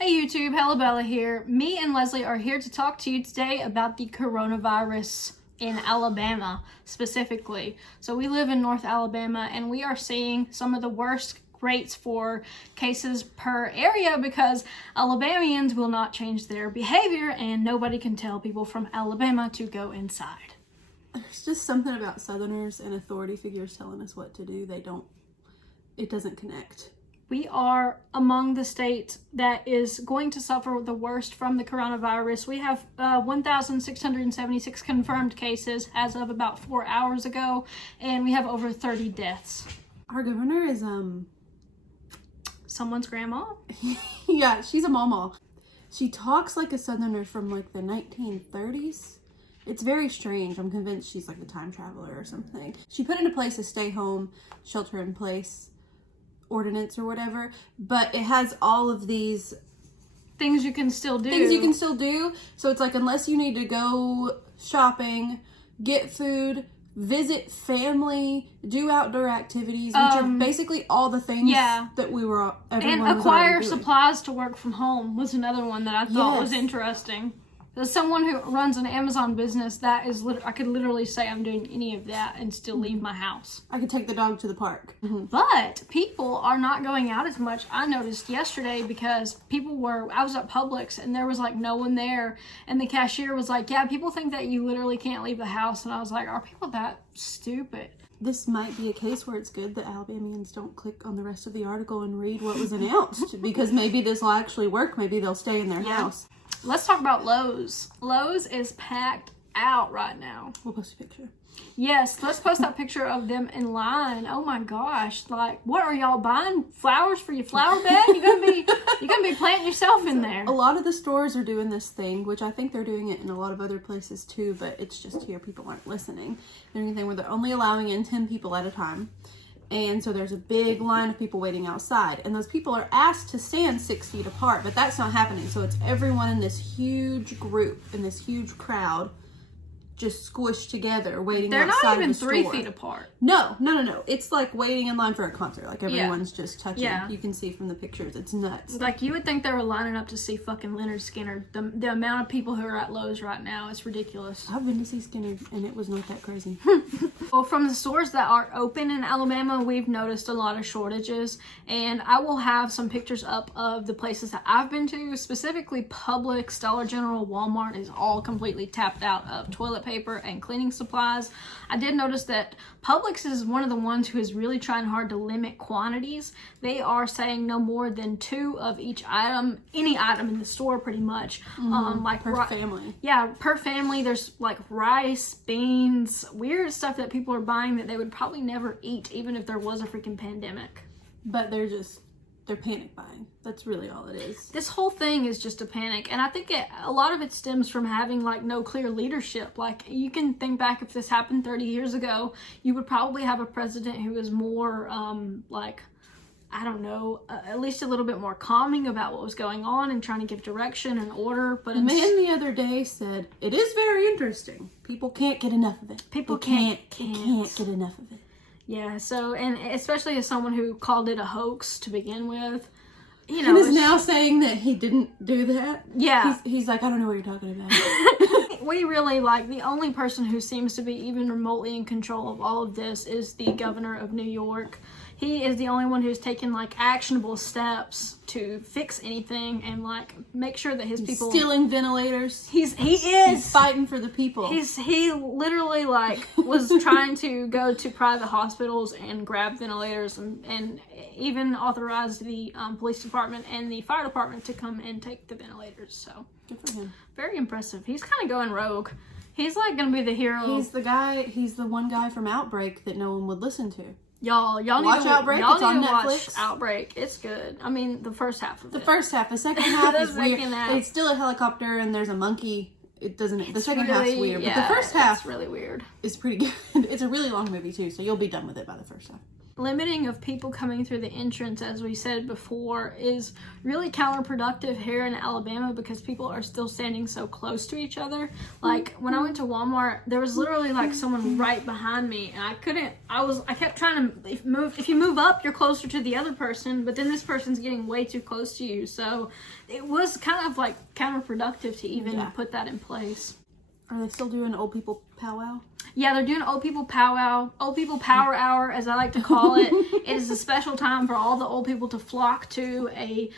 Hey YouTube, Hella Bella here. Me and Leslie are here to talk to you today about the coronavirus in Alabama specifically. So we live in North Alabama and we are seeing some of the worst rates for cases per area because Alabamians will not change their behavior and nobody can tell people from Alabama to go inside. There's just something about Southerners and authority figures telling us what to do. It doesn't connect. We are among the states that is going to suffer the worst from the coronavirus. We have 1,676 confirmed cases as of about 4 hours ago, and we have over 30 deaths. Our governor is, Someone's grandma? yeah, she's a mama. She talks like a Southerner from like the 1930s. It's very strange. I'm convinced she's like a time traveler or something. She put into place a stay home, shelter in place ordinance or whatever, but it has all of these Things you can still do. So it's like, unless you need to go shopping, get food, visit family, do outdoor activities, which are basically all the things that everyone and acquire was doing. supplies to work from home was another one that I thought was interesting. As someone who runs an Amazon business, that is I could literally say I'm doing any of that and still leave my house. I could take the dog to the park. But people are not going out as much. I noticed yesterday because I was at Publix and there was like no one there, and the cashier was like, yeah, people think that you literally can't leave the house. And I was like, are people that stupid? This might be a case where it's good that Alabamians don't click on the rest of the article and read what was announced, because maybe this will actually work. Maybe they'll stay in their house. Let's talk about Lowe's. Lowe's is packed out right now. We'll post a picture. Yes, let's post that picture of them in line. Oh my gosh. Like, what are y'all buying? Flowers for your flower bed? You're gonna be planting yourself in there. A lot of the stores are doing this thing, which I think they're doing it in a lot of other places too, but it's just here people aren't listening. They're doing a thing where they're only allowing in 10 people at a time. And so there's a big line of people waiting outside. And those people are asked to stand 6 feet apart, but that's not happening. So it's everyone in this huge group, in this huge crowd, just squished together, waiting outside of the store. They're not even 3 feet apart. No. It's like waiting in line for a concert. Like, everyone's just touching. Yeah. You can see from the pictures. It's nuts. Like, you would think they were lining up to see fucking Leonard Skinner. The amount of people who are at Lowe's right now is ridiculous. I've been to see Skinner, and it was not that crazy. Well, from the stores that are open in Alabama, we've noticed a lot of shortages. And I will have some pictures up of the places that I've been to. Specifically, Publix, Dollar General, Walmart is all completely tapped out of toilet paper and cleaning supplies. I did notice that Publix is one of the ones who is really trying hard to limit quantities. They are saying no more than 2 of each item, any item in the store pretty much. Like per family. Yeah, per family. There's like rice, beans, weird stuff that people are buying that they would probably never eat even if there was a freaking pandemic. But they're panic buying. That's really all it is. This whole thing is just a panic, and I think a lot of it stems from having like no clear leadership. Like, you can think back, if this happened 30 years ago, you would probably have a president who is more I don't know, at least a little bit more calming about what was going on and trying to give direction and order. But a man the other day said, it is very interesting. People can't get enough of it. People can't get enough of it. Yeah, so, and especially as someone who called it a hoax to begin with, you know. And is now saying that he didn't do that? Yeah. He's like, I don't know what you're talking about. We really, like, the only person who seems to be even remotely in control of all of this is the governor of New York. He is the only one who's taken, like, actionable steps to fix anything and, like, make sure that his people... Stealing ventilators. He is. He's fighting for the people. He literally, like, was trying to go to private hospitals and grab ventilators and even authorized the police department and the fire department to come and take the ventilators. So, good for him. Very impressive. He's kind of going rogue. He's, like, going to be the hero. He's the one guy from Outbreak that no one would listen to. Y'all need watch to Outbreak. Y'all it's on need to Netflix. Watch Outbreak. It's good. I mean, the first half of it. The first half. The second half is weird. Half. It's still a helicopter and there's a monkey. The second half's weird, but the first half really weird. is pretty good. It's a really long movie too, so you'll be done with it by the first half. Limiting of people coming through the entrance, as we said before, is really counterproductive here in Alabama because people are still standing so close to each other. Like when I went to Walmart, there was literally like someone right behind me, and I kept trying to move. If you move up, you're closer to the other person, but then this person's getting way too close to you. So it was kind of like counterproductive to even put that in place. Are they still doing old people powwow? Yeah, they're doing old people powwow, old people power hour, as I like to call it. It is a special time for all the old people to flock to a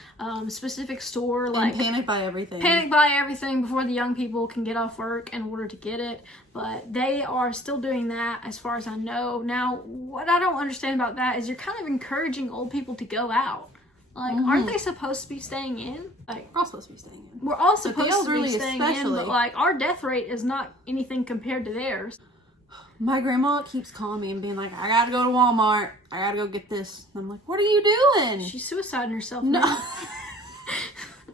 specific store, like and panic buy everything. Panic buy everything before the young people can get off work in order to get it. But they are still doing that, as far as I know. Now, what I don't understand about that is you're kind of encouraging old people to go out. Like, aren't they supposed to be staying in? Like, We're all supposed to be staying in. we're all supposed to be elderly staying in, but like our death rate is not anything compared to theirs. My grandma keeps calling me and being like, I gotta go to Walmart. I gotta go get this. And I'm like, what are you doing? She's suiciding herself No. now.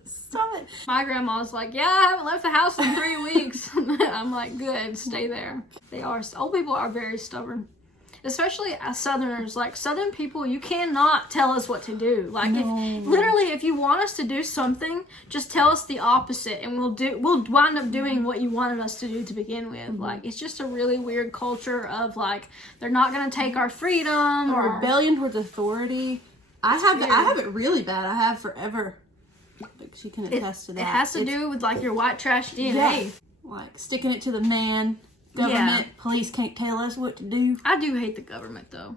Stop it. My grandma's like, yeah, I haven't left the house in 3 weeks. I'm like, good, stay there. They are. Old people are very stubborn. Especially as Southerners. Like, Southern people, you cannot tell us what to do. Like, if you want us to do something, just tell us the opposite, and we'll wind up doing what you wanted us to do to begin with. Like, it's just a really weird culture of, like, they're not going to take our freedom. Or rebellion towards authority. I have it really bad. I have forever. Like, she can attest to that. It has to do with, like, your white trash DNA. Yeah. Like, sticking it to the man. Government, police can't tell us what to do. I do hate the government, though.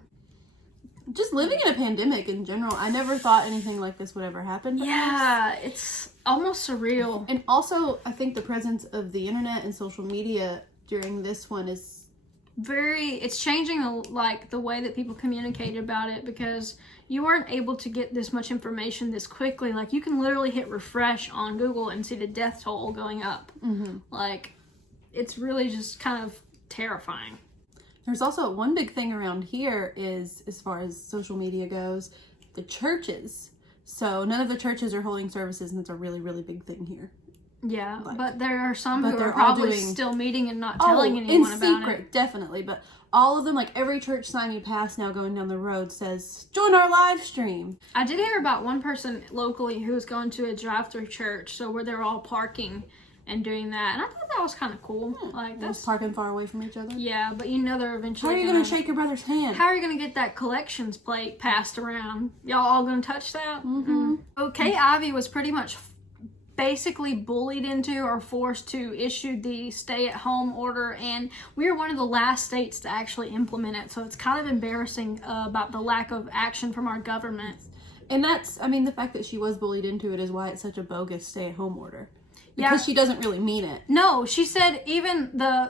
Just living in a pandemic in general, I never thought anything like this would ever happen. Yeah, it's almost surreal. And also, I think the presence of the internet and social media during this one is it's changing the way that people communicate about it, because you weren't able to get this much information this quickly. Like, you can literally hit refresh on Google and see the death toll going up. Like, it's really just kind of terrifying. There's also one big thing around here is, as far as social media goes, the churches. So none of the churches are holding services, and it's a really, really big thing here. Yeah, but there are some who are probably still meeting and not telling anyone in about it. secret, definitely. But all of them, like every church sign you pass now going down the road says, join our live stream. I did hear about one person locally who was going to a drive-through church, so where they're all parking and doing that, and I thought that was kind of cool. Like, that's parking far away from each other. Yeah, but they're eventually. How are you gonna shake your brother's hand? How are you gonna get that collections plate passed around? Y'all all gonna touch that? Okay, Ivy was pretty much basically bullied into or forced to issue the stay-at-home order, and we were one of the last states to actually implement it. So it's kind of embarrassing about the lack of action from our government. And the fact that she was bullied into it is why it's such a bogus stay-at-home order. Because she doesn't really mean it. No, she said, even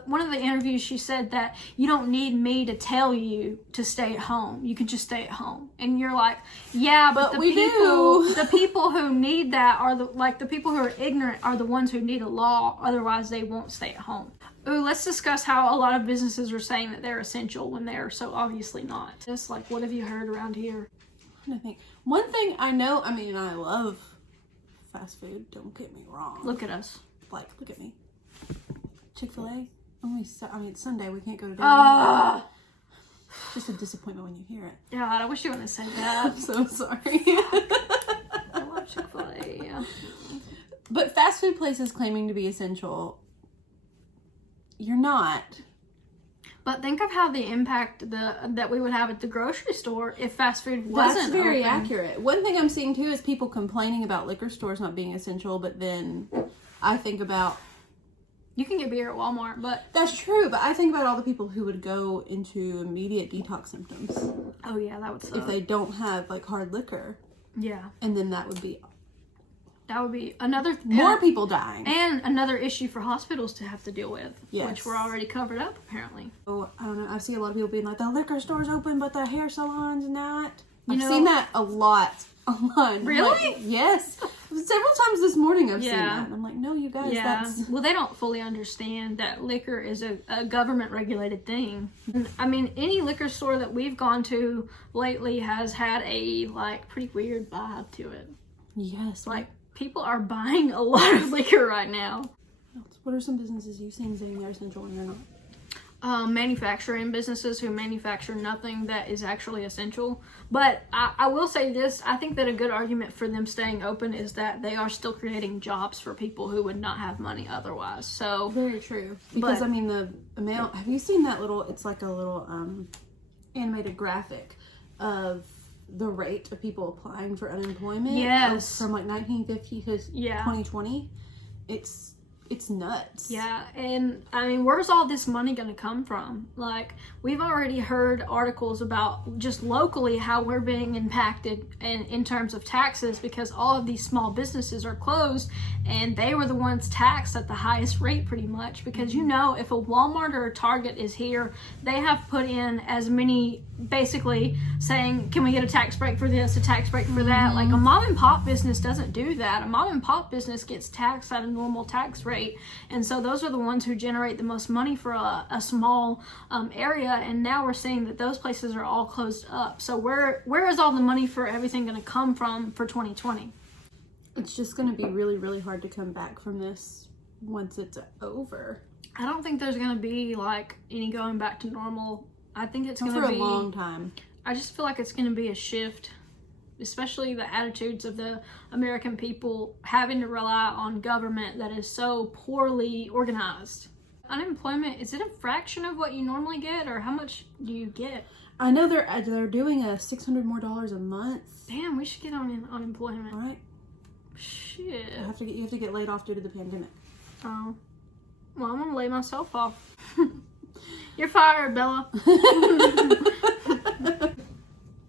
one of the interviews, she said that you don't need me to tell you to stay at home. You can just stay at home. And you're like, yeah, but the people who need that are the people who are ignorant are the ones who need a law. Otherwise, they won't stay at home. Ooh, let's discuss how a lot of businesses are saying that they're essential when they're so obviously not. Just like, what have you heard around here? I think one thing I know, I love fast food, don't get me wrong. Look at us. Like, look at me. Chick-fil-A. It's Sunday, we can't go to dinner. Just a disappointment when you hear it. God, I wish you wouldn't have said that. I'm so sorry. I love Chick-fil-A, yeah. But fast food places claiming to be essential, you're not. But think of how the impact that we would have at the grocery store if fast food wasn't That's very open. accurate. One thing I'm seeing too is people complaining about liquor stores not being essential, but then I think about... You can get beer at Walmart, but... That's true, but I think about all the people who would go into immediate detox symptoms. Oh yeah, that would suck. If they don't have like hard liquor. Yeah. And then that would be another... More people dying. And another issue for hospitals to have to deal with. Yes. Which we're already covered up, apparently. Oh, I don't know. I see a lot of people being like, the liquor store's open, but the hair salon's not. I've seen that a lot online. Really? Like, yes. Several times this morning I've seen that. And I'm like, no, you guys, that's... Well, they don't fully understand that liquor is a government-regulated thing. I mean, any liquor store that we've gone to lately has had a, pretty weird vibe to it. Yes. People are buying a lot of liquor right now. What are some businesses you've seen saying they're essential and they're not? manufacturing businesses who manufacture nothing that is actually essential. But I will say this, I think that a good argument for them staying open is that they are still creating jobs for people who would not have money otherwise. So very true. Because but- I mean, the amount, have you seen that little, it's like a little animated graphic of the rate of people applying for unemployment? Yes. From like 1950 to Yeah. 2020. It's nuts. Yeah, and I mean, where's all this money going to come from? Like, we've already heard articles about just locally how we're being impacted in terms of taxes because all of these small businesses are closed and they were the ones taxed at the highest rate pretty much because, you know, if a Walmart or a Target is here, they have put in as many, basically saying, can we get a tax break for this, a tax break for that? Like, a mom and pop business doesn't do that. A mom and pop business gets taxed at a normal tax rate. And so those are the ones who generate the most money for a small area. And now we're seeing that those places are all closed up. So where is all the money for everything going to come from for 2020? It's just going to be really, really hard to come back from this once it's over. I don't think there's going to be like any going back to normal. I think it's going to be for a long time. I just feel like it's going to be a shift, especially the attitudes of the American people having to rely on government that is so poorly organized. Unemployment, is it a fraction of what you normally get, or how much do you get? I know they're doing a $600 more a month. Damn, we should get on unemployment. Right? Shit. You have to get laid off due to the pandemic. Oh. Well, I'm going to lay myself off. You're fired, Bella.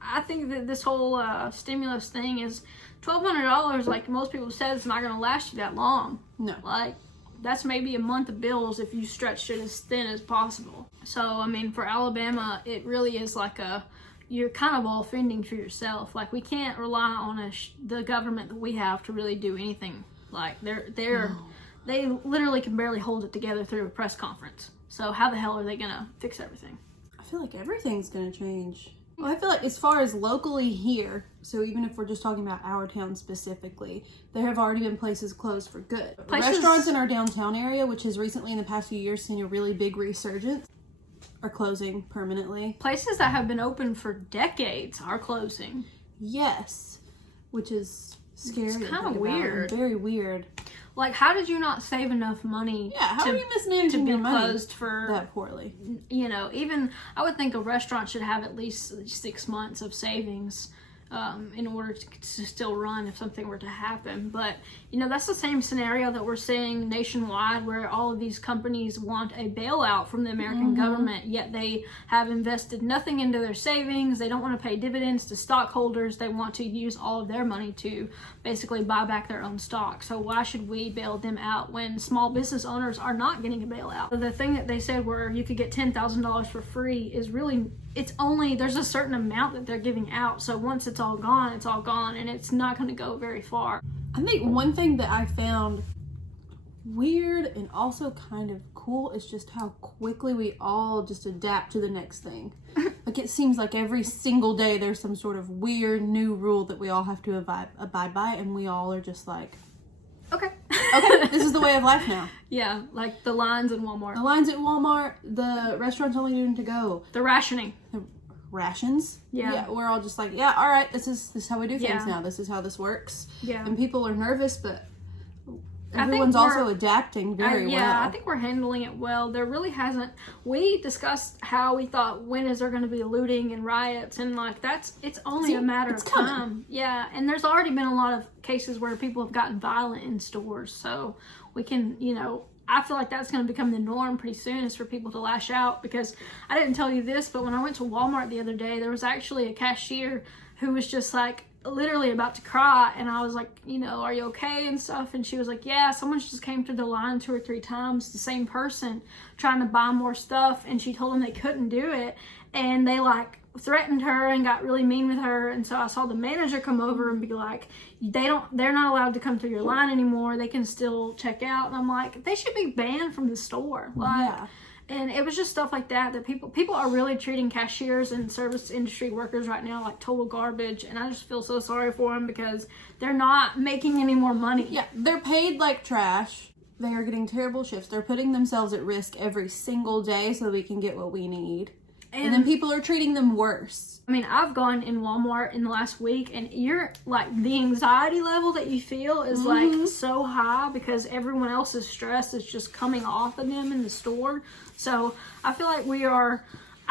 I think that this whole stimulus thing is $1,200, like most people said, it's not going to last you that long. No. Like, that's maybe a month of bills if you stretched it as thin as possible. So, I mean, for Alabama, it really is like you're kind of all fending for yourself. Like, we can't rely on the government that we have to really do anything. Like, they literally can barely hold it together through a press conference. So how the hell are they going to fix everything? I feel like everything's going to change. Well, I feel like as far as locally here, so even if we're just talking about our town specifically, there have already been places closed for good. Restaurants in our downtown area, which has recently in the past few years seen a really big resurgence, are closing permanently. Places that have been open for decades are closing. Yes, which is scary. It's kind of weird. Very weird. Like, how did you not save enough money? Yeah, how are you mismanaging your money closed for that poorly? You know, even I would think a restaurant should have at least 6 months of savings in order to still run if something were to happen. But, you know, that's the same scenario that we're seeing nationwide where all of these companies want a bailout from the American government, yet they have invested nothing into their savings. They don't want to pay dividends to stockholders. They want to use all of their money to basically buy back their own stock. So why should we bail them out when small business owners are not getting a bailout? The thing that they said where you could get $10,000 for free is really, there's a certain amount that they're giving out. So once it's all gone, and it's not going to go very far. I think one thing that I found weird and also kind of cool is just how quickly we all just adapt to the next thing. Like, it seems like every single day there's some sort of weird new rule that we all have to abide by, and we all are just like, Okay, this is the way of life now. Yeah, like the lines in Walmart. The lines at Walmart, the restaurants only doing to go. The rationing. The rations. Yeah. We're all just like, yeah, all right, this is how we do things Yeah. now. This is how this works. Yeah. And people are nervous, but I think everyone's we're- also adapting very well. Yeah, I think we're handling it well. There really hasn't. We discussed how we thought, when is there going to be looting and riots, and like it's only a matter of coming. time. Yeah, and there's already been a lot of cases where people have gotten violent in stores, so we can, I feel like that's going to become the norm pretty soon, is for people to lash out. Because I didn't tell you this, but when I went to Walmart the other day, there was actually a cashier who was just like literally about to cry, and I was like, are you okay and stuff? And she was like, yeah, someone just came through the line 2 or 3 times, the same person, trying to buy more stuff, and she told them they couldn't do it, and they like threatened her and got really mean with her. And so I saw the manager come over and be like, they're not allowed to come through your line anymore, they can still check out. And I'm like, they should be banned from the store. Like, Yeah. And it was just stuff like that people are really treating cashiers and service industry workers right now like total garbage, and I just feel so sorry for them because they're not making any more money. Yeah, they're paid like trash, They are getting terrible shifts. They're putting themselves at risk every single day so we can get what we need. And then people are treating them worse. I mean, I've gone in Walmart in the last week, and you're like, the anxiety level that you feel is like so high because everyone else's stress is just coming off of them in the store. So I feel like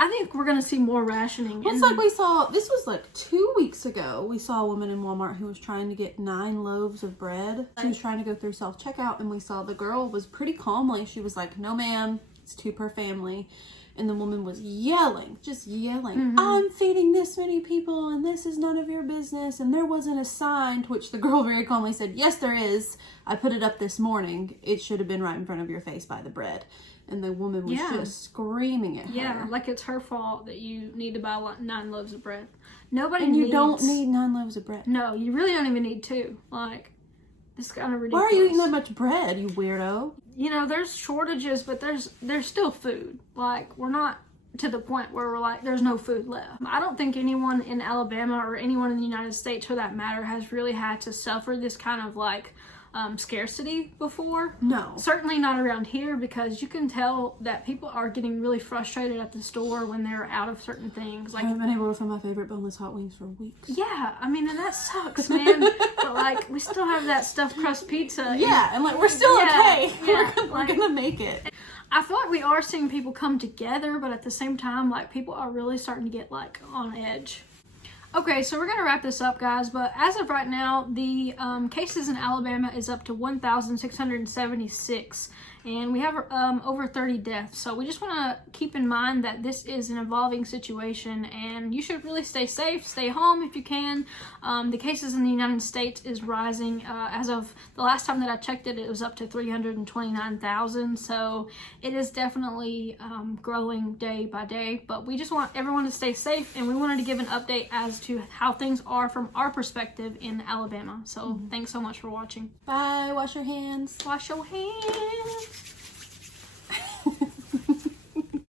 I think we're going to see more rationing. It's like we saw, this was like 2 weeks ago, we saw a woman in Walmart who was trying to get 9 loaves of bread. She was trying to go through self-checkout, and we saw the girl was pretty calmly, she was like, no ma'am, it's 2 per family. And the woman was yelling, just yelling, I'm feeding this many people and this is none of your business. And there wasn't a sign, to which the girl very calmly said, yes, there is. I put it up this morning. It should have been right in front of your face by the bread. And the woman was just screaming at her. Yeah, like it's her fault that you need to buy like 9 loaves of bread. Nobody And needs... you don't need 9 loaves of bread. No, you really don't even need 2. Like, it's kind of ridiculous. Why are you eating that much bread, you weirdo? You know, there's shortages, but there's still food. Like, we're not to the point where we're like, there's no food left. I don't think anyone in Alabama or anyone in the United States for that matter has really had to suffer this kind of like scarcity before. No. Certainly not around here, because you can tell that people are getting really frustrated at the store when they're out of certain things. I Like, haven't been able to find my favorite boneless hot wings for weeks. yeah, I mean, and that sucks, man. But like, we still have that stuffed crust pizza. Yeah, and like, we're still okay. Yeah, We're gonna make it. I feel like we are seeing people come together, but at the same time, like, people are really starting to get like on edge. Okay, so we're going to wrap this up, guys, but as of right now, the cases in Alabama is up to 1,676, and we have over 30 deaths. So we just want to keep in mind that this is an evolving situation, and you should really stay safe, stay home if you can. The cases in the United States is rising. As of the last time that I checked it, it was up to 329,000, so it is definitely growing day by day, but we just want everyone to stay safe, and we wanted to give an update as to how things are from our perspective in Alabama. So thanks so much for watching. Bye, wash your hands. Wash your hands.